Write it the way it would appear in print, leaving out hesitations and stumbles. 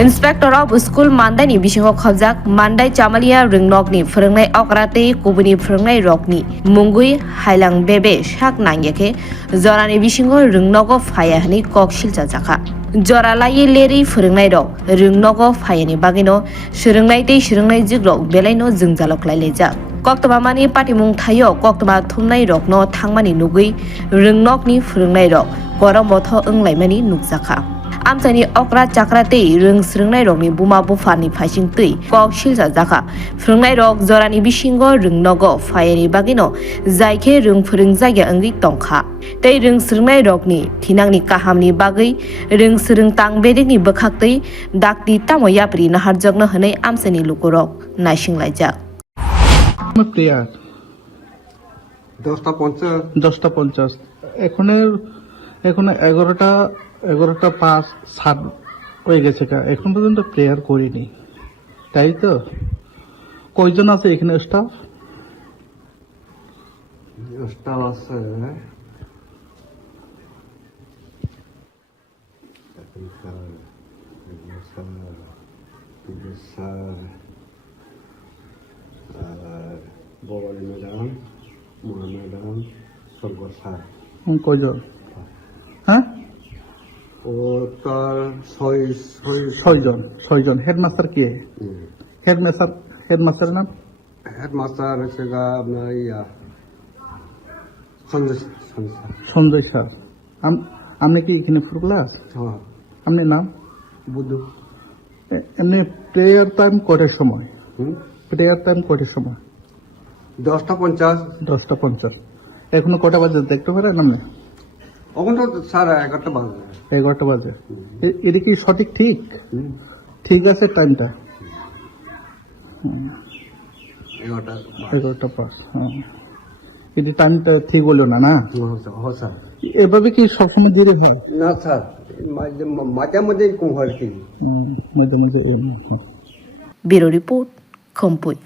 Inspector of School Mandai ni bisingo khajak Mandai Chamalia Ringnok ni phrengnai okrate kubuni phrengnai rokni mungui hailang bebe sak nangyake jorani bisingo ringnogo phaya hani koksil jajaka jora lai leri phrengnai rok ringnogo phayani bagino sringnai tei sringnai jigrok belaino jingjalok lailejak koktoma mani patimung thayo koktoma thumnai rokno thangmani nugui ringnokni phrengnai rok koromotho wnglaimani nugjaka amsani okra chakrate ring sringnai rokni buma bufani phaising tui kok silja jaka phrengnai rok jorani bisingo ringnogo phayani bagino jaike ring phring jagya angui tongkha tei ring sringnai rokni thinangni kahamni bagui ring sring tang bedekni bokhaktui dakti tamo yapri naharjokno hwnei amsani lukurok naisinglaijak player 10টা 50 এখন 11টা 5-7 হয়ে গেছে এখন পর্যন্ত player করিনি তাই তো কয়জন আছে এখানে স্টাফ আছে বড়ালি ম্যাডাম মুনা ম্যাডাম সরকার স্যার কয়জন হ্যাঁ ও তার ছয়জন হেডমাস্টার কে হেডমাস্টারের নাম হেডমাস্টার হচ্ছে আপনার ইয়া সঞ্জয় স্যার আপনি কি এখানে ফুল ক্লাস হ্যাঁ আপনার নাম বুদ্ধু এমনি প্রেয়ার টাইম কয়টার সময় প্রেয়ার টাইম কয়টার সময় 10টা 50 এখনো কটা বাজে দেখতে পারেন আপনি এখন তো 11:30 বাজে 11টা বাজে এটা কি সঠিক ঠিক আছে টাইমটা 11টা 5 হ্যাঁ এটা টাইমটা ঠিক হলো না হ্যাঁ স্যার এভাবে কি সবসময় দেরি হয় না স্যার মাঝে মাঝে কম হয় কি মাঝে ব্যুরো রিপোর্ট খম্পুই।